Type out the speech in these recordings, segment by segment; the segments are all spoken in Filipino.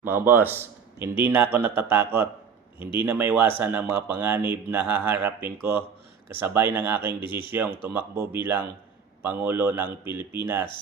Mga boss, hindi na ako natatakot. Hindi na maiwasan ang mga panganib na haharapin ko kasabay ng aking desisyong tumakbo bilang Pangulo ng Pilipinas.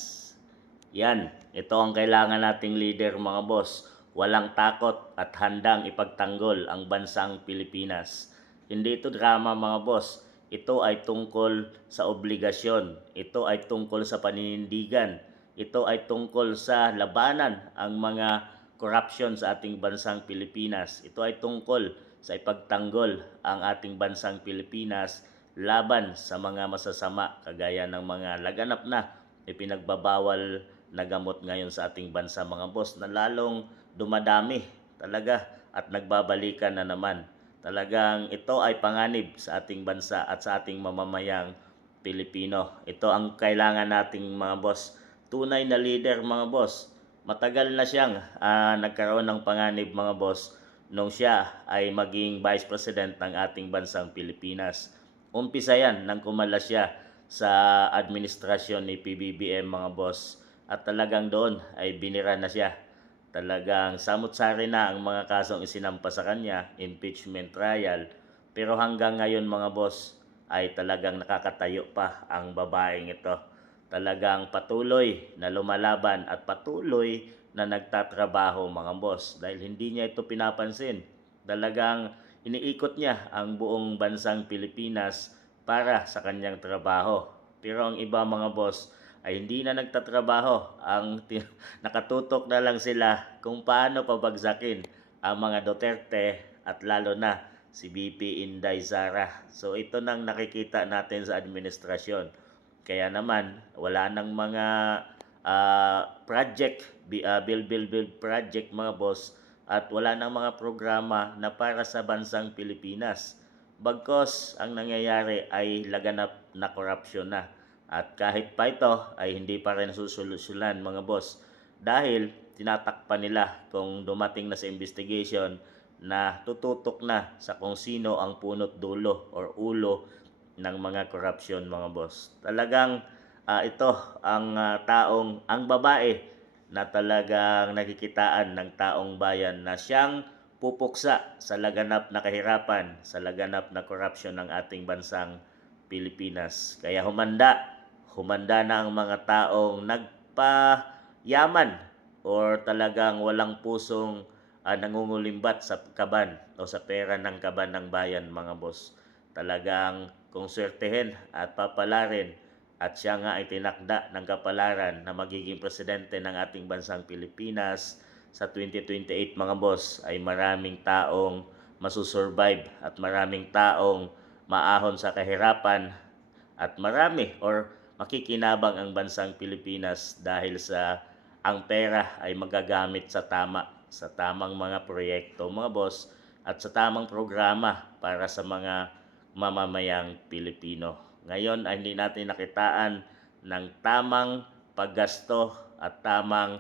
Yan, ito ang kailangan nating leader mga boss. Walang takot at handang ipagtanggol ang bansang Pilipinas. Hindi ito drama mga boss. Ito ay tungkol sa obligasyon. Ito ay tungkol sa paninindigan. Ito ay tungkol sa labanan ang mga corruption sa ating bansang Pilipinas. Ito ay tungkol sa ipagtanggol ang ating bansang Pilipinas laban sa mga masasama kagaya ng mga laganap na ipinagbabawal na gamot ngayon sa ating bansa mga boss na lalong dumadami talaga at nagbabalikan na naman. Talagang ito ay panganib sa ating bansa at sa ating mamamayang Pilipino. Ito ang kailangan nating mga boss. Tunay na leader mga boss. Matagal na siyang nagkaroon ng panganib mga boss nung siya ay maging Vice President ng ating bansang Pilipinas. Umpisa yan nang kumalas siya sa administrasyon ni PBBM mga boss at talagang doon ay binira na siya. Talagang samut-sari na ang mga kasong isinampa sa kanya, impeachment trial. Pero hanggang ngayon mga boss ay talagang nakakatayo pa ang babaeng ito. Talagang patuloy na lumalaban at patuloy na nagtatrabaho mga boss dahil hindi niya ito pinapansin. Talagang iniikot niya ang buong bansang Pilipinas para sa kanyang trabaho. Pero ang iba mga boss ay hindi na nagtatrabaho. Nakatutok na lang sila kung paano pabagsakin ang mga Duterte at lalo na si BP Inday Sara. So ito nang nakikita natin sa administrasyon. Kaya naman wala nang mga build project mga boss at wala nang mga programa na para sa bansang Pilipinas. Bagkos ang nangyayari ay laganap na korupsyon na. At kahit pa ito ay hindi pa rin nasusolusyonan mga boss dahil tinatakpan nila kung dumating na sa investigation na tututok na sa kung sino ang punot dulo or ulo ng mga korupsyon mga boss. Talagang ito ang babae na talagang nakikitaan ng taong bayan na siyang pupuksa sa laganap na kahirapan, sa laganap na korupsyon ng ating bansang Pilipinas. Kaya humanda na ang mga taong nagpayaman or talagang walang pusong nangungulimbat sa kaban o sa pera ng kaban ng bayan mga boss. Talagang kung swertehin at papalarin at siya nga ay tinakda ng kapalaran na magiging presidente ng ating bansang Pilipinas sa 2028 mga boss ay maraming taong masusurvive at maraming taong maahon sa kahirapan at marami or makikinabang ang bansang Pilipinas dahil sa ang pera ay magagamit sa tamang mga proyekto mga boss at sa tamang programa para sa mga mamamayang Pilipino. Ngayon ay hindi natin nakitaan ng tamang paggasto at tamang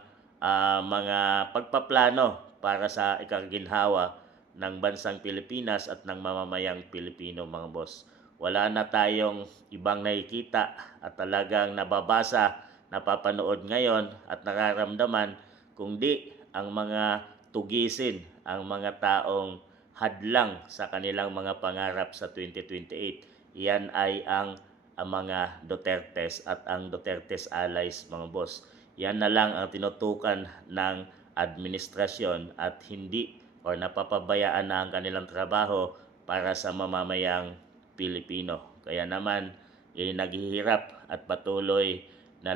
mga pagpaplano para sa ikaginhawa ng bansang Pilipinas at ng mamamayang Pilipino mga boss. Wala na tayong ibang nakikita at talagang nababasa, napapanood ngayon at nararamdaman kundi ang mga tugisin, ang mga taong hadlang sa kanilang mga pangarap sa 2028. Yan ay ang mga Dutertes at ang Dutertes allies mga boss. Yan na lang ang tinutukan ng administrasyon at hindi or napapabayaan na ang kanilang trabaho para sa mamamayang Pilipino. Kaya naman naghihirap at patuloy na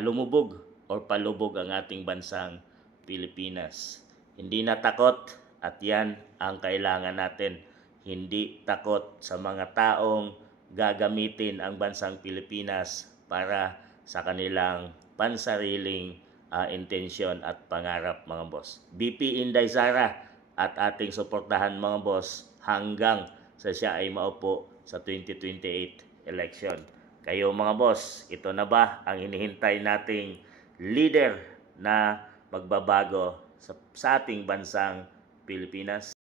lumubog or palubog ang ating bansang Pilipinas. Hindi na takot at yan ang kailangan natin. Hindi takot sa mga taong gagamitin ang bansang Pilipinas para sa kanilang pansariling intensyon at pangarap mga boss. BP Inday Sara at ating suportahan mga boss hanggang sa siya ay maupo sa 2028 election. Kayo mga boss, ito na ba ang hinihintay nating leader na magbabago sa ating bansang Pilipinas?